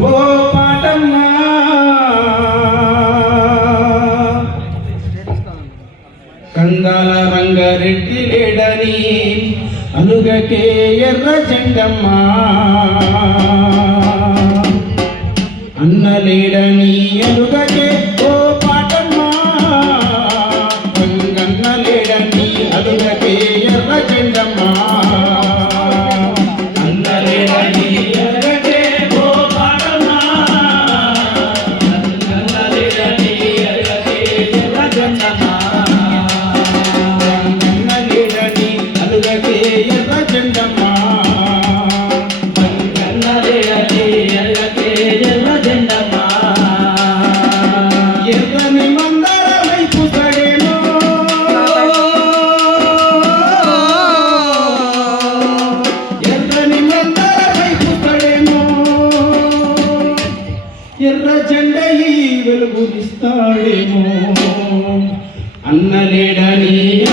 ఓ కందాల రంగారెడ్డి లేడని అనుగకే ఎర్ర చెండమ్మా అన్న ఎర్ర జెండయి వెలుగునిస్తాడేమో. అన్న లేడని